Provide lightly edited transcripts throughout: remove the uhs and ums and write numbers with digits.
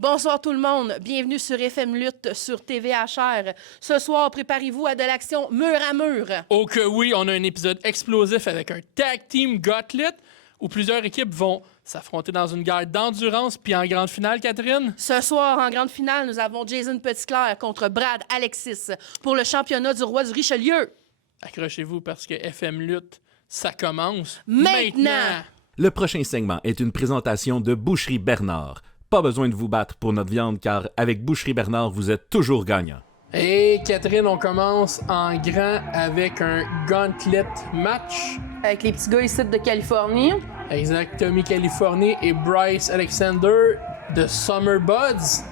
Bonsoir tout le monde, bienvenue sur FM Lutte sur TVHR. Ce soir, préparez-vous à de l'action mur à mur. Oh que oui, on a un épisode explosif avec un tag team gauntlet où plusieurs équipes vont s'affronter dans une guerre d'endurance. Puis en grande finale, Catherine? Ce soir, en grande finale, nous avons Jason Petitclerc contre Brad Alexis pour le championnat du Roi du Richelieu. Accrochez-vous parce que FM Lutte, ça commence Maintenant! Le prochain segment est une présentation de Boucherie Bernard. Pas besoin de vous battre pour notre viande car avec Boucherie Bernard, vous êtes toujours gagnant. Et Catherine, on commence en grand avec un gauntlet match. Avec les petits gars ici de Californie. Exact, Tommy Californie et Bryce Alexander de Summer Buds,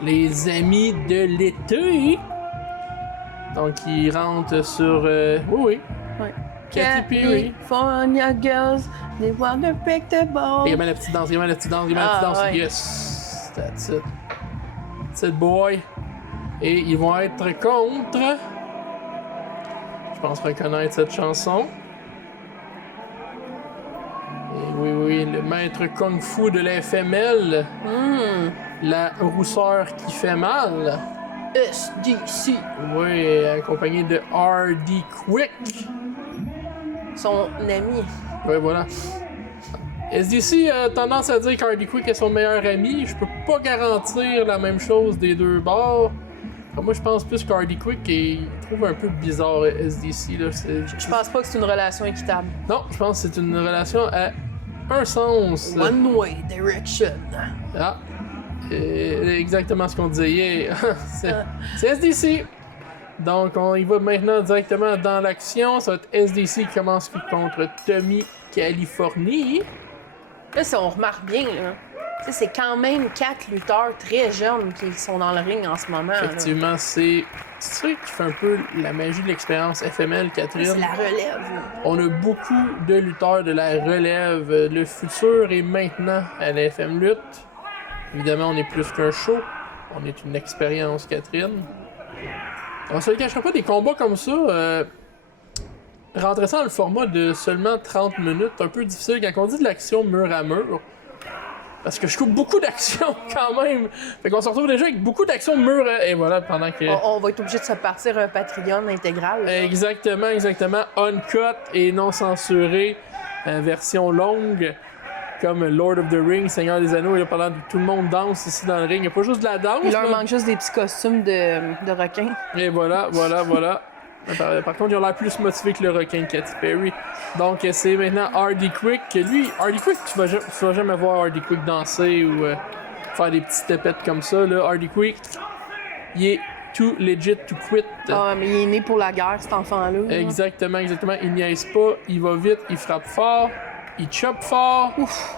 les amis de l'été. Donc, ils rentrent sur... oui. Ouais. Katy Perry. California girls, they want to break the ball. Regarde la petite danse, regarde la petite danse, regarde la petite danse. Ouais. Yes, that's it. That's it, boy. Et ils vont être contre... Je pense reconnaître cette chanson. Et oui, le maître Kung Fu de la FML. La rousseur qui fait mal. SDC. Oui, accompagné de RD Quick. Son ami. Oui, voilà. SDC a tendance à dire qu'Hardy Quick est son meilleur ami. Je peux pas garantir la même chose des deux bords. Enfin, moi, je pense plus qu'Hardy Quick est trouve un peu bizarre SDC. Là. Je pense pas que c'est une relation équitable. Non, je pense que c'est une relation à un sens. One way direction. Ah. Exactement ce qu'on disait hier. C'est SDC. Donc, on y va maintenant directement dans l'action. Ça va être SDC qui commence contre Tommy Californie. Là, si on remarque bien, là, c'est quand même 4 lutteurs très jeunes qui sont dans le ring en ce moment. Effectivement, c'est ça qui fait un peu la magie de l'expérience FML, Catherine. C'est la relève. Là. On a beaucoup de lutteurs de la relève. Le futur est maintenant à la FM Lutte. Évidemment, on est plus qu'un show. On est une expérience, Catherine. On se le cachera pas, des combats comme ça, rentrer ça dans le format de seulement 30 minutes, un peu difficile quand on dit de l'action mur à mur. Parce que je coupe beaucoup d'actions quand même. Fait qu'on se retrouve déjà avec beaucoup d'actions mur et voilà, pendant que... On va être obligé de se partir un Patreon intégral. Là. Exactement. Uncut et non censuré, version longue. Comme Lord of the Rings, Seigneur des Anneaux, et là, pendant que tout le monde danse ici dans le ring. Il n'y a pas juste de la danse. Il leur manque juste des petits costumes de requins. Et voilà. Par contre, ils ont l'air plus motivés que le requin de Katy Perry. Donc, c'est maintenant Hardy Quick. Lui, Hardy Quick, tu vas jamais voir Hardy Quick danser ou faire des petites tapettes comme ça. Là. Hardy Quick, il est too legit to quit. Ah, mais il est né pour la guerre, cet enfant-là. Exactement. Il niaise pas, il va vite, il frappe fort. Il choppe fort. Ouf.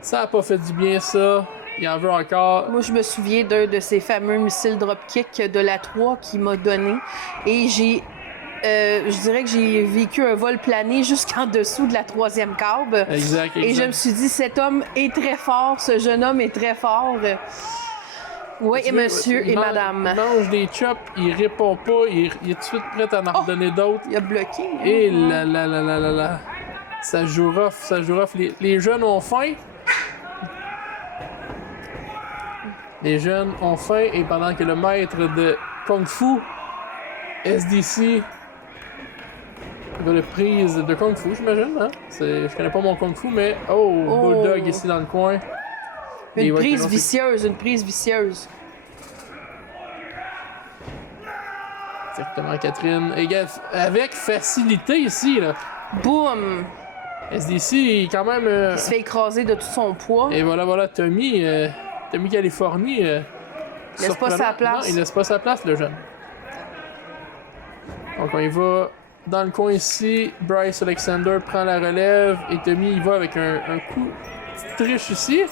Ça a pas fait du bien, ça. Il en veut encore. Moi, je me souviens d'un de ces fameux missiles dropkick de la 3 qu'il m'a donné. Et je dirais que j'ai vécu un vol plané jusqu'en dessous de la 3e câble. Exact. Et je me suis dit, cet homme est très fort, ce jeune homme est très fort. Oui, et monsieur et madame. Il mange des chops, il répond pas, il est tout de suite prêt à en redonner d'autres. Il a bloqué. Et là. Ça joue rough. Les jeunes ont faim. Les jeunes ont faim et pendant que le maître de Kung Fu, SDC, avait le prise de Kung Fu, j'imagine, hein? Je connais pas mon Kung Fu, mais... Bulldog ici dans le coin. Une prise vicieuse. Exactement, Catherine. Et avec facilité ici, là. Boum! SDC, quand même... Il se fait écraser de tout son poids. Et voilà, Tommy Californie... laisse pas sa place. Non, il laisse pas sa place, le jeune. Donc, on y va dans le coin ici. Bryce Alexander prend la relève. Et Tommy, il va avec un coup de triche ici.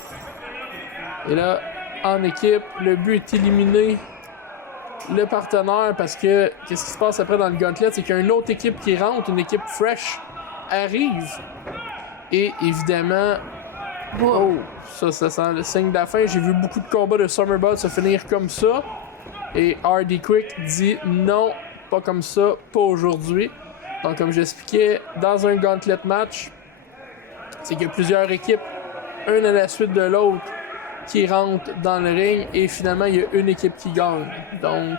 Et là, en équipe, le but est éliminer le partenaire parce que qu'est-ce qui se passe après dans le gauntlet? C'est qu'il y a une autre équipe qui rentre, une équipe fresh arrive. Et évidemment... Boum. Ça sent le signe de la fin. J'ai vu beaucoup de combats de Summerbud se finir comme ça. Et Hardy Quick dit non, pas comme ça, pas aujourd'hui. Donc, comme j'expliquais, dans un gauntlet match, c'est qu'il y a plusieurs équipes, une à la suite de l'autre, qui rentrent dans le ring et finalement, il y a une équipe qui gagne. Donc,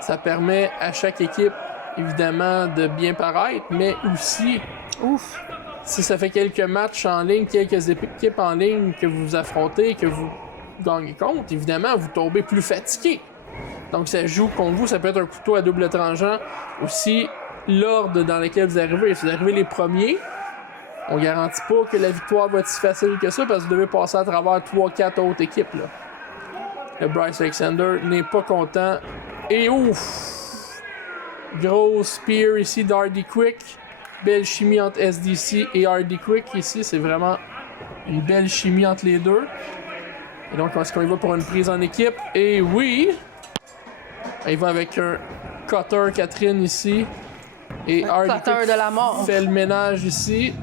ça permet à chaque équipe, évidemment, de bien paraître, mais aussi, Ouf! si ça fait quelques matchs en ligne, quelques équipes en ligne que vous affrontez, que vous gagnez contre, évidemment, vous tombez plus fatigué. Donc, ça joue contre vous, ça peut être un couteau à double tranchant. Aussi, l'ordre dans lequel vous arrivez. Si vous arrivez les premiers, on garantit pas que la victoire va être si facile que ça parce que vous devez passer à travers 3-4 autres équipes. Là. Le Bryce Alexander n'est pas content. Et ouf! Gros spear ici d'Hardy Quick. Belle chimie entre SDC et Hardy Quick ici. C'est vraiment une belle chimie entre les deux. Et donc, est-ce qu'on y va pour une prise en équipe? Et oui! Il va avec un cutter Catherine ici. Et Hardy Cutter Quick de la mort. fait le ménage ici.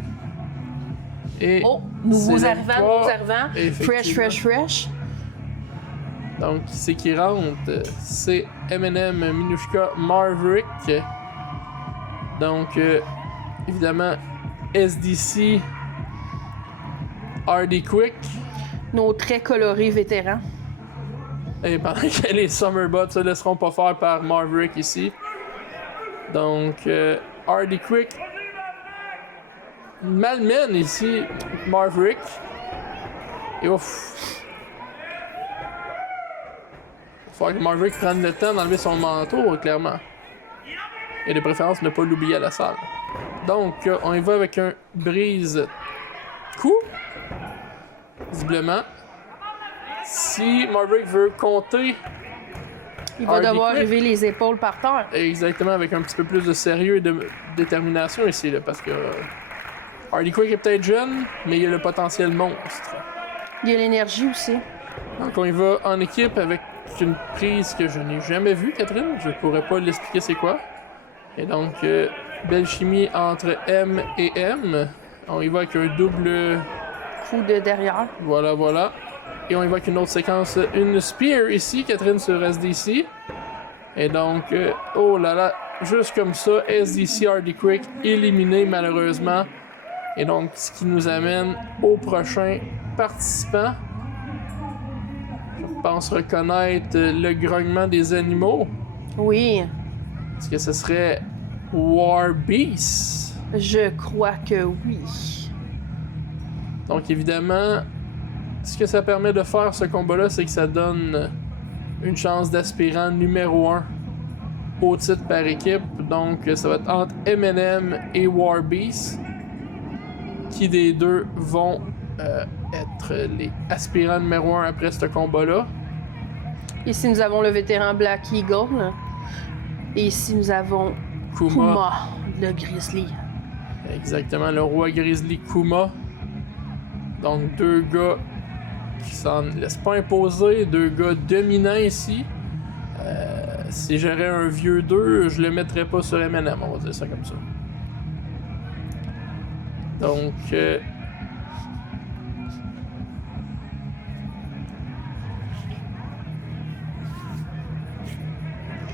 Et Oh, nouveaux c'est arrivants, le nouveaux cas. arrivants. Effectivement. Fresh. Donc, qui c'est qui rentre? C'est M&M Minushka Maverick. Donc, évidemment, SDC Hardy Quick. Nos très colorés vétérans. Et pendant que les Summerbots se laisseront pas faire par Maverick ici. Donc, Hardy Quick malmène ici Maverick. Et ouf! Il va falloir que Maverick prenne le temps d'enlever son manteau, clairement. Et de préférence, ne pas l'oublier à la salle. Donc, on y va avec un brise coup. Visiblement. Si Maverick veut compter, Il va Hardy devoir Quick. arriver les épaules par terre. Exactement, avec un petit peu plus de sérieux et de détermination ici, là, parce que Hardy Quick est peut-être jeune, mais il a le potentiel monstre. Il y a l'énergie aussi. Donc on y va en équipe avec une prise que je n'ai jamais vue, Catherine. Je pourrais pas l'expliquer c'est quoi. Et donc, belle chimie entre M et M. On y va avec un double... Coup de derrière. Voilà. Et on y va avec une autre séquence, une spear ici, Catherine sur SDC. Et donc, oh là là, juste comme ça, SDC Hardy Quick éliminé malheureusement. Et donc, ce qui nous amène au prochain participant. Je pense reconnaître le grognement des animaux. Oui, Est-ce que ce serait War Beast? je crois que oui. Donc, évidemment, ce que ça permet de faire, ce combat-là, c'est que ça donne une chance d'aspirant numéro 1 au titre par équipe. Donc, ça va être entre M&M et War Beast. Qui des deux vont être les aspirants numéro 1 après ce combat-là. Ici, nous avons le vétéran Black Eagle. Et ici, nous avons Kuma, le grizzly. Exactement, le roi grizzly Kuma. Donc, deux gars qui s'en laissent pas imposer, deux gars dominants ici. Si j'aurais un vieux 2, je le mettrais pas sur M&M, on va dire ça comme ça. Donc,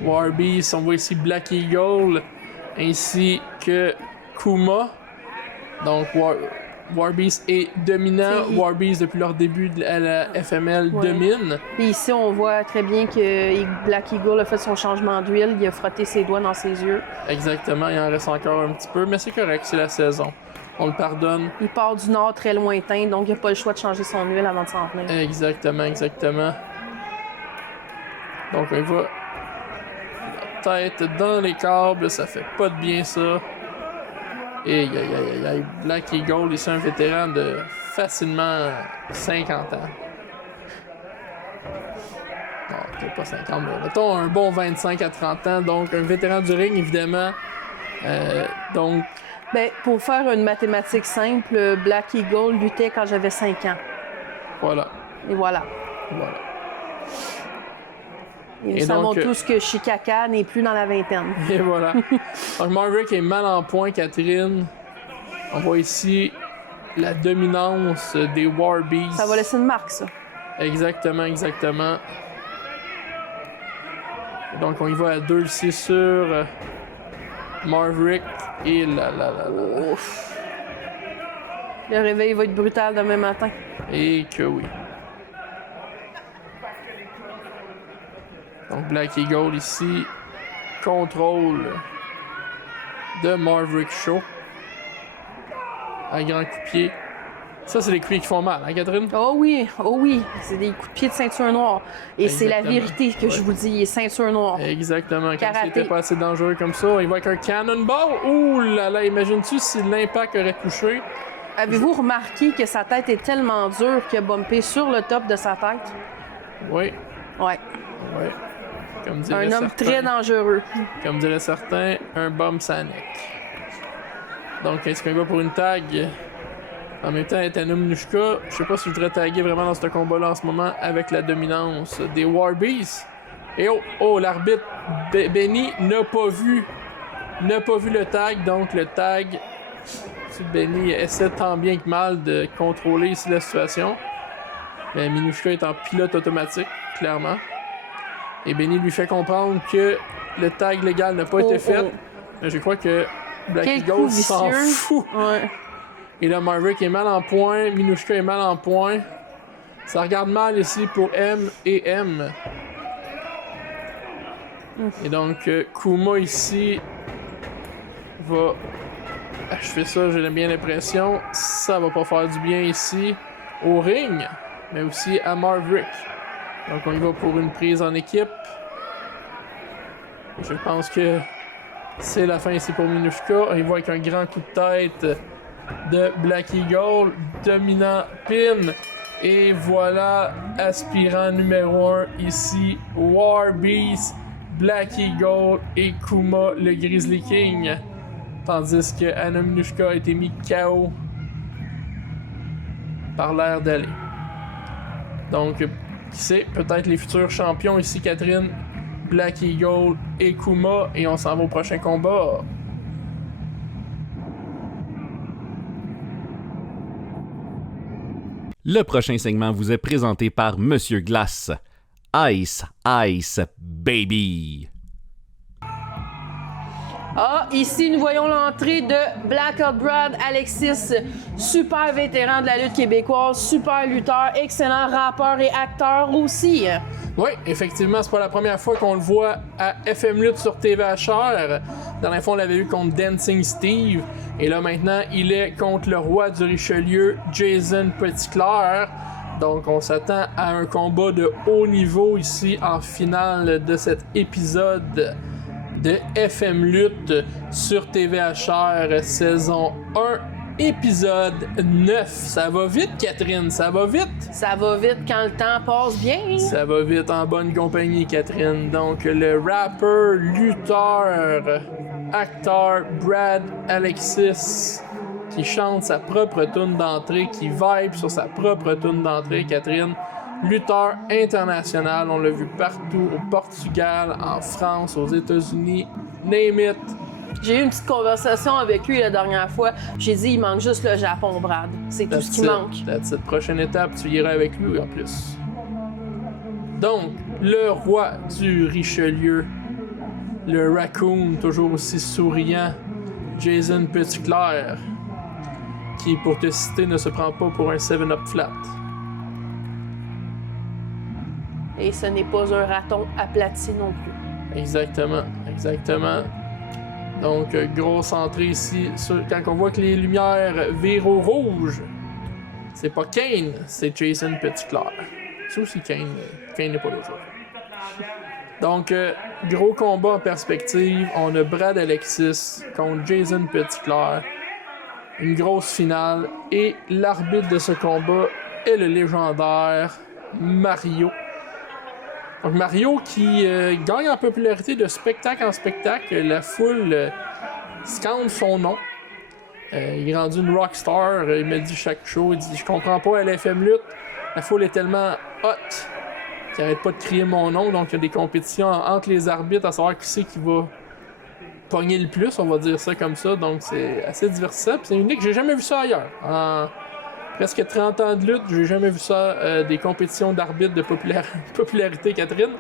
Warbeast, on voit ici Black Eagle, ainsi que Kuma. Donc, Warbeast est dominant. Warbeast, depuis leur début à la FML, domine. Et ici, on voit très bien que Black Eagle a fait son changement d'huile. Il a frotté ses doigts dans ses yeux. Exactement, il en reste encore un petit peu, mais c'est correct, c'est la saison. On le pardonne. Il part du nord très lointain, donc il n'a pas le choix de changer son huile avant de s'en venir. Exactement. Donc, on va la tête dans les câbles, ça fait pas de bien ça. Et Black Eagle, c'est un vétéran de facilement 50 ans. Non, peut-être pas 50, mais mettons un bon 25 à 30 ans. Donc, un vétéran du ring, évidemment. Donc, Ben, pour faire une mathématique simple, Black Eagle luttait quand j'avais 5 ans. voilà. Et voilà. Et nous savons tous que Shikaka n'est plus dans la vingtaine. Et voilà. Donc, Maverick est mal en point, Catherine. On voit ici la dominance des War Beasts. Ça va laisser une marque, ça. Exactement. Donc, on y va à 2 ici sur Maverick. Et là. Ouf. Le réveil va être brutal demain matin. Et que oui. Donc Black Eagle ici, contrôle de Maverick Show. Un grand coup de pied. Ça, c'est des coups de pied qui font mal, hein, Catherine? Oh oui, c'est des coups de pied de ceinture noire. Et c'est la vérité que je vous dis, il est ceinture noire. Exactement. Comme Karaté. s'il n'était pas assez dangereux comme ça, il va avec un cannonball. Ouh là là, imagine-tu si l'impact aurait touché? Avez-vous remarqué que sa tête est tellement dure qu'il a bumpé sur le top de sa tête? Oui. Ouais. Oui. Comme dirait Un homme certains, très dangereux. Comme diraient certains, un bump sa neck. Donc, est-ce qu'on va pour une tag? En même temps, Etana Minushka, je sais pas si je voudrais taguer vraiment dans ce combat-là en ce moment avec la dominance des Warbees. Et l'arbitre Benny n'a pas vu le tag, donc le tag, Benny essaie tant bien que mal de contrôler ici la situation. Mais Minushka est en pilote automatique, clairement. Et Benny lui fait comprendre que le tag légal n'a pas été fait. Mais je crois que Black Eagle s'en fout. Ouais. Et là, Maverick est mal en point, Minushka est mal en point. Ça regarde mal ici pour M et M. Et donc, Kuma ici va achever ça, j'ai bien l'impression. Ça va pas faire du bien ici au ring, mais aussi à Maverick. Donc, on y va pour une prise en équipe. Je pense que c'est la fin ici pour Minushka. Il va avec un grand coup de tête de Black Eagle, dominant pin. Et voilà, aspirant numéro 1 ici, Warbeast, Black Eagle et Kuma, le Grizzly King. Tandis que Anna Minushka a été mis KO par l'air d'aller. Donc, qui sait, peut-être les futurs champions ici, Catherine, Black Eagle et Kuma. Et on s'en va au prochain combat. Le prochain segment vous est présenté par Monsieur Glace. Ice, Ice, Baby. Ah, ici, nous voyons l'entrée de Blackout Brad Alexis, super vétéran de la lutte québécoise, super lutteur, excellent rappeur et acteur aussi. Oui, effectivement, c'est pas la première fois qu'on le voit à FM Lutte sur TVHR. La dernière fois, on l'avait vu contre Dancing Steve. Et là, maintenant, il est contre le roi du Richelieu, Jason Petitclerc. Donc, on s'attend à un combat de haut niveau ici en finale de cet épisode de FM Lutte sur TVHR saison 1, épisode 9. Ça va vite, Catherine, ça va vite. Ça va vite quand le temps passe bien. Ça va vite en bonne compagnie, Catherine. Donc, le rappeur, lutteur, acteur Brad Alexis qui chante sa propre tune d'entrée, qui vibe sur sa propre tune d'entrée, Catherine. Lutteur international, on l'a vu partout, au Portugal, en France, aux États-Unis, name it. J'ai eu une petite conversation avec lui la dernière fois. J'ai dit, il manque juste le Japon, Brad. C'est tout ce qui manque. Cette prochaine étape, tu iras avec lui en plus. Donc, le roi du Richelieu, le raccoon, toujours aussi souriant, Jason Petitclerc, qui, pour te citer, ne se prend pas pour un 7-up flat. Et ce n'est pas un raton aplati non plus. Exactement, exactement. Donc, grosse entrée ici. Quand on voit que les lumières virent au rouge, c'est pas Kane, c'est Jason Petitclerc. C'est aussi Kane. Kane n'est pas là aujourd'hui. Donc, gros combat en perspective. On a Brad Alexis contre Jason Petitclerc. Une grosse finale. Et l'arbitre de ce combat est le légendaire Mario. Donc Mario qui gagne en popularité de spectacle en spectacle. La foule scande son nom. Il est rendu une rockstar. Il me dit chaque show, il dit « Je comprends pas à l'FM Lutte. La foule est tellement hot qu'il arrête pas de crier mon nom. » Donc il y a des compétitions entre les arbitres à savoir qui c'est qui va pogner le plus, on va dire ça comme ça. Donc c'est assez divertissant. Puis c'est unique, j'ai jamais vu ça ailleurs. En presque 30 ans de lutte, j'ai jamais vu ça, des compétitions d'arbitres de popularité, Catherine.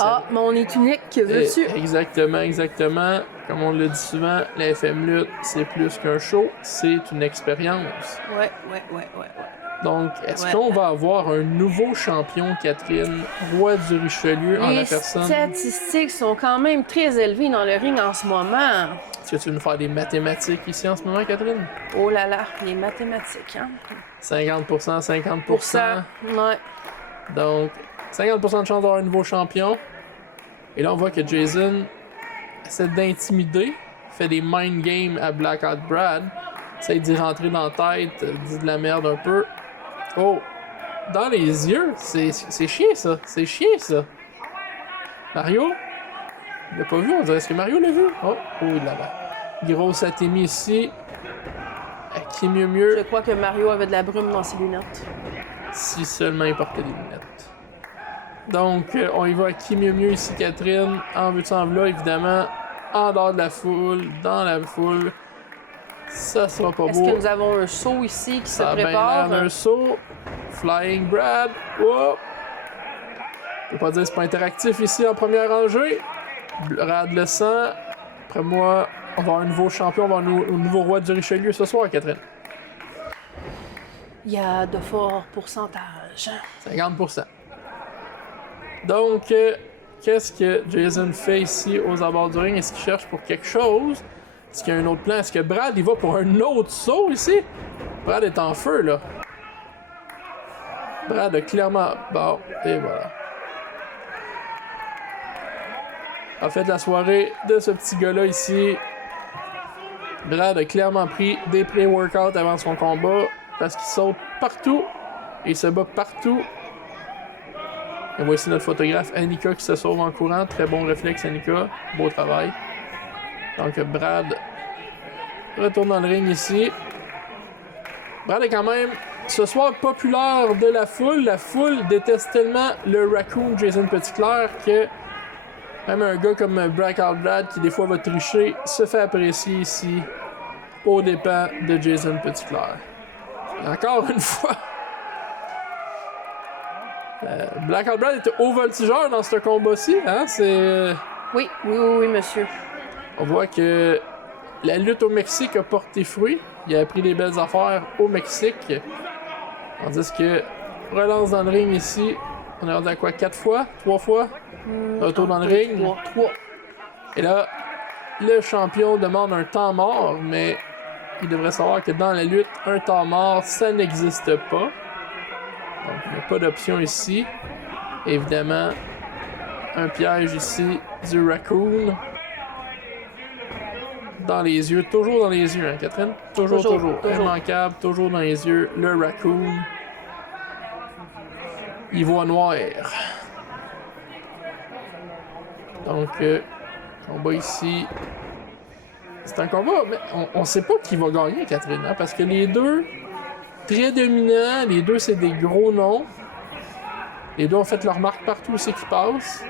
Ah, mais on est unique, que veux-tu? Exactement, exactement. Comme on le dit souvent, la FM Lutte, c'est plus qu'un show, c'est une expérience. Ouais. Donc, est-ce Ouais. qu'on va avoir un nouveau champion, Catherine, roi du Richelieu, en Les la personne? statistiques sont quand même très élevées dans le ring en ce moment. Est-ce que tu veux nous faire des mathématiques ici en ce moment, Catherine? Oh là là, les mathématiques, hein? 50%, 50%. Pour ça, ouais. Donc, 50% de chance d'avoir un nouveau champion. Et là, on voit que Jason essaie d'intimider, fait des mind games à Blackout Brad, essaie d'y rentrer dans la tête, dit de la merde un peu. Oh! Dans les yeux! C'est chiant, ça! C'est chiant, ça! Mario? Il l'a pas vu, on dirait. Est-ce que Mario l'a vu? Oh! Oh, il l'a vu. Grosse atémie ici. Qui est mieux? Je crois que Mario avait de la brume dans ses lunettes. Si seulement il portait des lunettes. Donc, on y va à qui mieux ici, Catherine. En veux-tu en v'là, évidemment. En dehors de la foule, dans la foule. Ça sera pas Est-ce beau. que nous avons un saut ici qui se Ça a bien prépare? l'air d'un saut. Flying Brad. Whoop. Je peux pas dire que c'est pas interactif ici en première rangée. Brad le sent. Après moi, on va avoir un nouveau champion, on va avoir un nouveau roi du Richelieu ce soir, Catherine. Il y a de forts pourcentages. 50%. Donc, qu'est-ce que Jason fait ici aux abords du ring? Est-ce qu'il cherche pour quelque chose? Est-ce qu'il y a un autre plan? Est-ce que Brad, il va pour un autre saut ici? Brad est en feu, là. Brad a clairement... Bon, et voilà. En fait, la soirée de ce petit gars-là ici, Brad a clairement pris des pré-workouts avant son combat parce qu'il saute partout et il se bat partout. Et voici notre photographe Annika qui se sauve en courant. Très bon réflexe, Annika. Beau travail. Donc, Brad retourne dans le ring ici. Brad est quand même ce soir populaire de la foule. La foule déteste tellement le raccoon Jason Petitclerc que même un gars comme Blackout Brad qui des fois va tricher se fait apprécier ici aux dépens de Jason Petitclerc. Et encore une fois, Blackout Brad était au voltigeur dans ce combat-ci. Hein? C'est... Oui, oui, oui, oui, monsieur. On voit que la lutte au Mexique a porté fruit. Il a appris des belles affaires au Mexique. Tandis que relance dans le ring ici. On est rendu à quoi? 4 fois? 3 fois? Retour dans le ring. 3. Et là, le champion demande un temps mort, mais il devrait savoir que dans la lutte, un temps mort, ça n'existe pas. Donc, il n'y a pas d'option ici. Évidemment, un piège ici du raccoon. Dans les yeux, toujours dans les yeux, hein, Catherine? Toujours. Immanquable, toujours dans les yeux, le raccoon. Il voit noir. Donc, combat ici. C'est un combat, mais on sait pas qui va gagner, Catherine, hein, parce que les deux, très dominants, les deux, c'est des gros noms. Les deux ont fait leur marque partout où c'est qu'ils passent.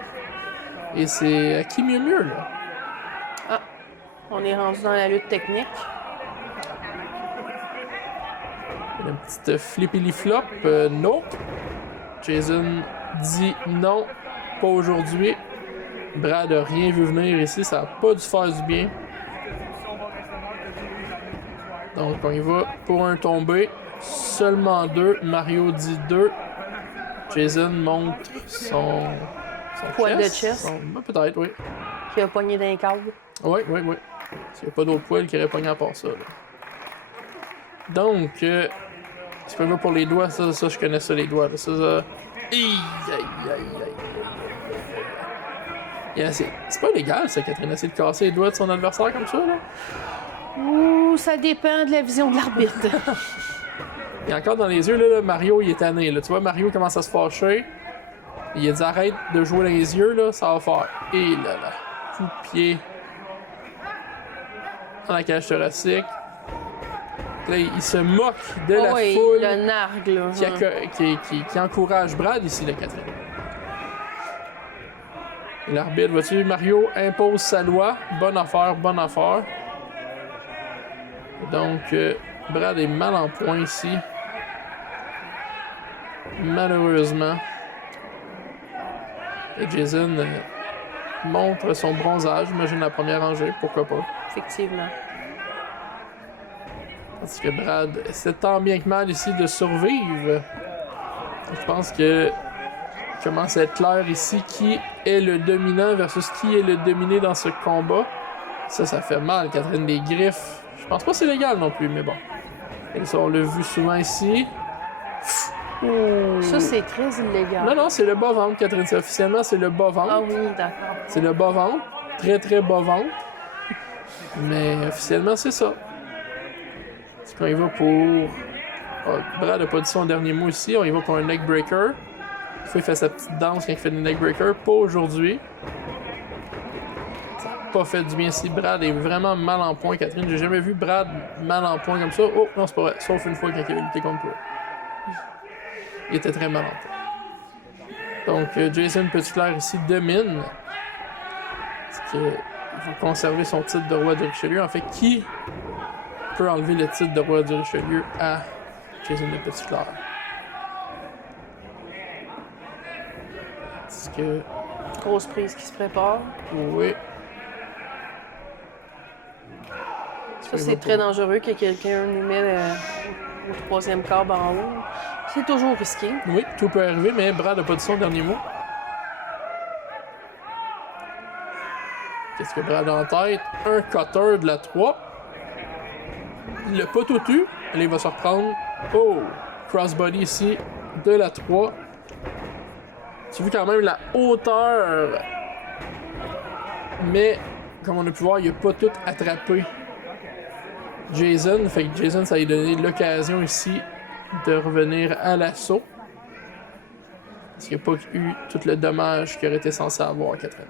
Et c'est à qui mieux, là? Ah, on est rendu dans la lutte technique. Une petite flippily-flop. Nope. Jason dit non, pas aujourd'hui. Brad a rien vu venir ici, ça n'a pas dû faire du bien. Donc on y va pour un tombé. Seulement 2. Mario dit 2. Jason montre son Poil de chest. Peut-être, oui. Qui a pogné d'un câble. Oui. S'il n'y a pas d'autres poils qui auraient pogné à part ça. Là. Donc, est-ce qu'on va pour les doigts? Ça, je connais ça, les doigts. Là. Ça. Yeah, c'est pas légal, ça, Catherine, essayer de casser les doigts de son adversaire comme ça, là? Ouh, ça dépend de la vision de l'arbitre. Et encore dans les yeux, là, Mario, il est tanné. Là. Tu vois, Mario commence à se fâcher. Il a dit arrête de jouer dans les yeux, là, ça va faire. Et là, coup de pied dans la cage thoracique. Là, il se moque de la foule le nargue, là. qui encourage Brad ici, la Catherine. Et l'arbitre, vois-tu, Mario impose sa loi. Bonne affaire. Donc, Brad est mal en point ici. Malheureusement. Et Jason montre son bronzage, j'imagine la première rangée, pourquoi pas. Effectivement. Parce que Brad essaie tant bien que mal ici de survivre. Je pense que commence à être clair ici qui est le dominant versus qui est le dominé dans ce combat. Ça fait mal, Catherine, des griffes. Je pense pas que c'est légal non plus, mais bon. Et ça, on l'a vu souvent ici. Ouh. Ça, c'est très illégal. Non, c'est le bas-ventre, Catherine. Officiellement, c'est le bas-ventre. Ah oui, d'accord. C'est le bas-ventre. Très, très bas-ventre. Mais officiellement, c'est ça. Est-ce qu'on y va pour... Oh, Brad n'a pas dit son dernier mot ici. On y va pour un neckbreaker. Il fait sa petite danse quand il fait des neckbreakers. Pas aujourd'hui. Ça n'a pas fait du bien ici. Brad est vraiment mal en point, Catherine. J'ai jamais vu Brad mal en point comme ça. Oh, non, c'est pas vrai. Sauf une fois quand il avait lutté contre toi. Il était très mal en point. Donc, Jason Petitclerc ici domine. Parce qu'il va conserver son titre de roi du Richelieu. En fait, qui peut enlever le titre de roi du Richelieu à Jason Petitclerc? Est-ce que... Grosse prise qui se prépare. Oui. Ça, c'est très dangereux que quelqu'un nous met au troisième câble en haut. C'est toujours risqué. Oui, tout peut arriver, mais Brad n'a pas dit son dernier mot. Qu'est-ce que Brad a en tête? Un cutter de la 3. Il l'a pas tout eu. Allez, il va se reprendre. Oh! Crossbody ici de la 3. Tu as vu quand même la hauteur. Mais, comme on a pu voir, il n'a pas tout attrapé Jason. Fait que Jason, ça lui a donné l'occasion ici de revenir à l'assaut. Parce qu'il n'y a pas eu tout le dommage qu'il aurait été censé avoir, Catherine.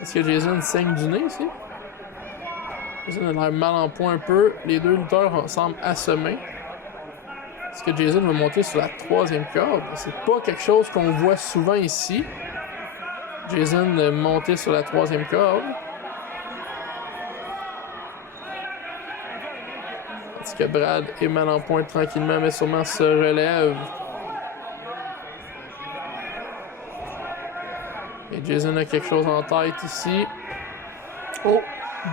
Est-ce que Jason saigne du nez ici? Jason a l'air mal en point un peu. Les deux lutteurs semblent assommés. Est-ce que Jason va monter sur la troisième corde? C'est pas quelque chose qu'on voit souvent ici. Jason monter sur la troisième corde. Est-ce que Brad est mal en point tranquillement, mais sûrement se relève? Et Jason a quelque chose en tête ici. Oh!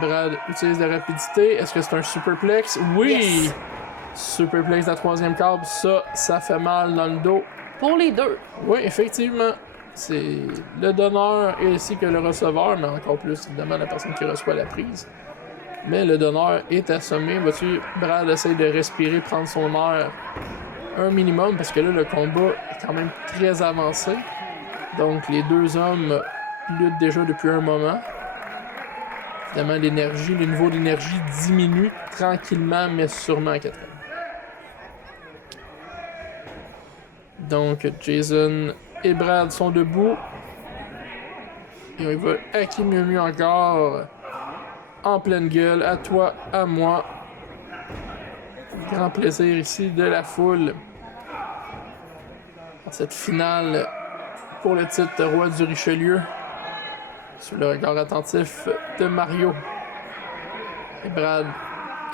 Brad utilise la rapidité. Est-ce que c'est un superplex? Oui! Yes. Superplex de la troisième corde, ça fait mal dans le dos. Pour les deux. Oui, effectivement. C'est le donneur ainsi que le receveur, mais encore plus, évidemment, la personne qui reçoit la prise. Mais le donneur est assommé. Vois-tu, Brad essaie de respirer, prendre son air un minimum, parce que là, le combat est quand même très avancé. Donc, les deux hommes luttent déjà depuis un moment. Évidemment, l'énergie, le niveau d'énergie diminue tranquillement, mais sûrement, Catherine. Donc, Jason et Brad sont debout. Et on va à qui mieux encore. En pleine gueule, à toi, à moi. Grand plaisir ici de la foule. Dans cette finale pour le titre roi du Richelieu. Sous le regard attentif de Mario. Et Brad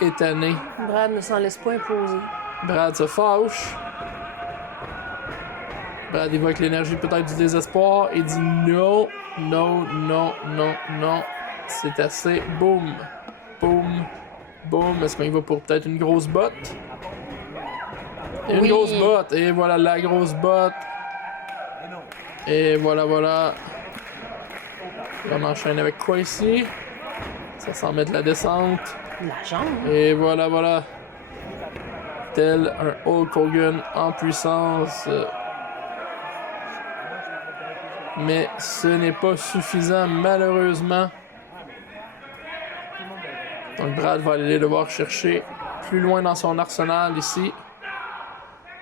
est tanné. Brad ne s'en laisse pas imposer. Brad se fâche. Brad il voit avec l'énergie peut-être du désespoir et dit non, non, non, non, non. C'est assez. Boum. Boum. Boum. Est-ce qu'on y va pour peut-être une grosse botte? Une Oui. grosse botte. Et voilà la grosse botte. Et voilà. Et on enchaîne avec quoi ici? Ça semble être la descente. La jambe. Et voilà. Tel un Hulk Hogan en puissance. Mais ce n'est pas suffisant, malheureusement. Donc Brad va aller devoir chercher plus loin dans son arsenal ici.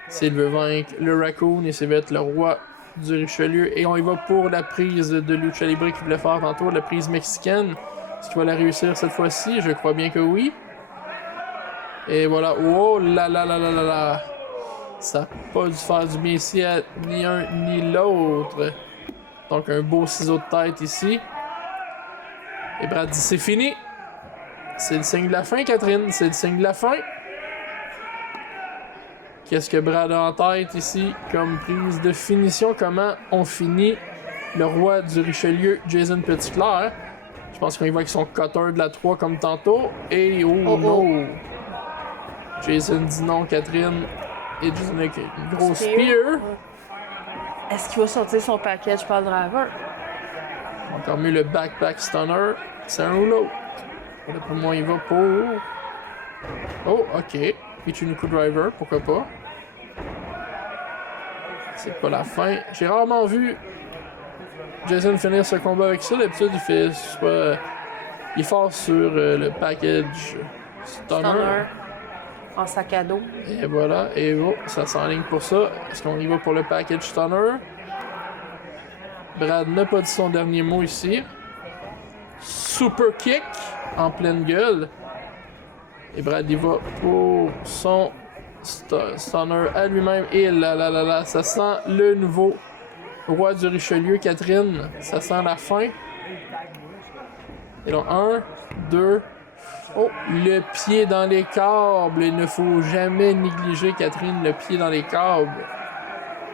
S'il veut vaincre le Raccoon et s'il veut être le roi du Richelieu. Et on y va pour la prise de Lucha Libre qu'il voulait faire tantôt, la prise mexicaine. Est-ce qu'il va la réussir cette fois-ci? Je crois bien que oui. Et voilà. Oh là. Ça n'a pas dû faire du bien ici à ni un ni l'autre. Donc un beau ciseau de tête ici. Et Brad dit c'est fini. C'est le signe de la fin, Catherine. C'est le signe de la fin. Qu'est-ce que Brad a en tête ici comme prise de finition? Comment on finit le roi du Richelieu, Jason Petitclerc? Je pense qu'on y va avec son cutter de la 3 comme tantôt. Et oh non! Jason dit non, Catherine. Et Jason avec une grosse spear. Ouais. Est-ce qu'il va sortir son package par le driver? Encore mieux le backpack stunner. C'est un ou l'autre. D'après moi, il va pour. Oh, ok. Michinoku driver, pourquoi pas. C'est pas la fin. J'ai rarement vu Jason finir ce combat avec ça. D'habitude, il fait soit. Il est fort sur le package stunner. En sac à dos. Et voilà. Et oh, ça s'enligne pour ça. Est-ce qu'on y va pour le package stunner? Brad n'a pas dit son dernier mot ici. Super kick en pleine gueule. Et Brad y va pour son stunner à lui-même. Et là, ça sent le nouveau roi du Richelieu, Catherine. Ça sent la fin. Et donc, 1, 2. Oh, le pied dans les câbles. Il ne faut jamais négliger, Catherine, le pied dans les câbles.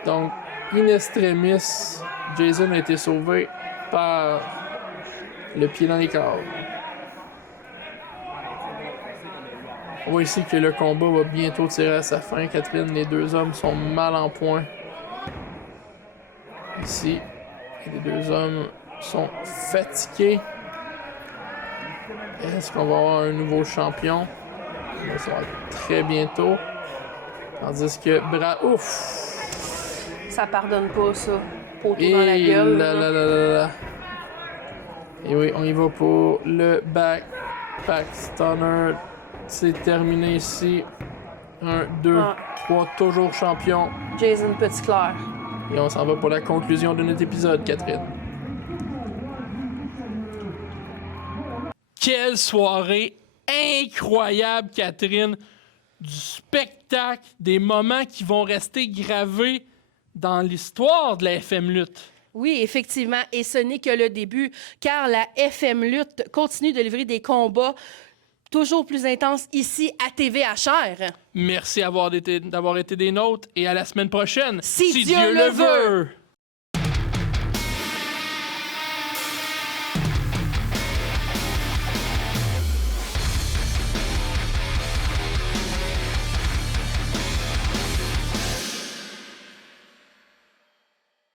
Donc, in extremis, Jason a été sauvé par le pied dans les câbles. On voit ici que le combat va bientôt tirer à sa fin. Catherine, les deux hommes sont mal en point. Ici, les deux hommes sont fatigués. Est-ce qu'on va avoir un nouveau champion? Ça va être très bientôt. Tandis que Ouf! Ça pardonne pas, ça. Poteau Et dans la gueule. là. Et oui, on y va pour le backpack stunner. C'est terminé ici. 1, 2, 3, toujours champion. Jason Petitclerc. Et on s'en va pour la conclusion de notre épisode, Catherine. Quelle soirée incroyable, Catherine! Du spectacle, des moments qui vont rester gravés dans l'histoire de la FM Lutte. Oui, effectivement. Et ce n'est que le début, car la FM Lutte continue de livrer des combats toujours plus intenses ici à TVHR. Merci d'avoir été des nôtres et à la semaine prochaine. Si Dieu le veut.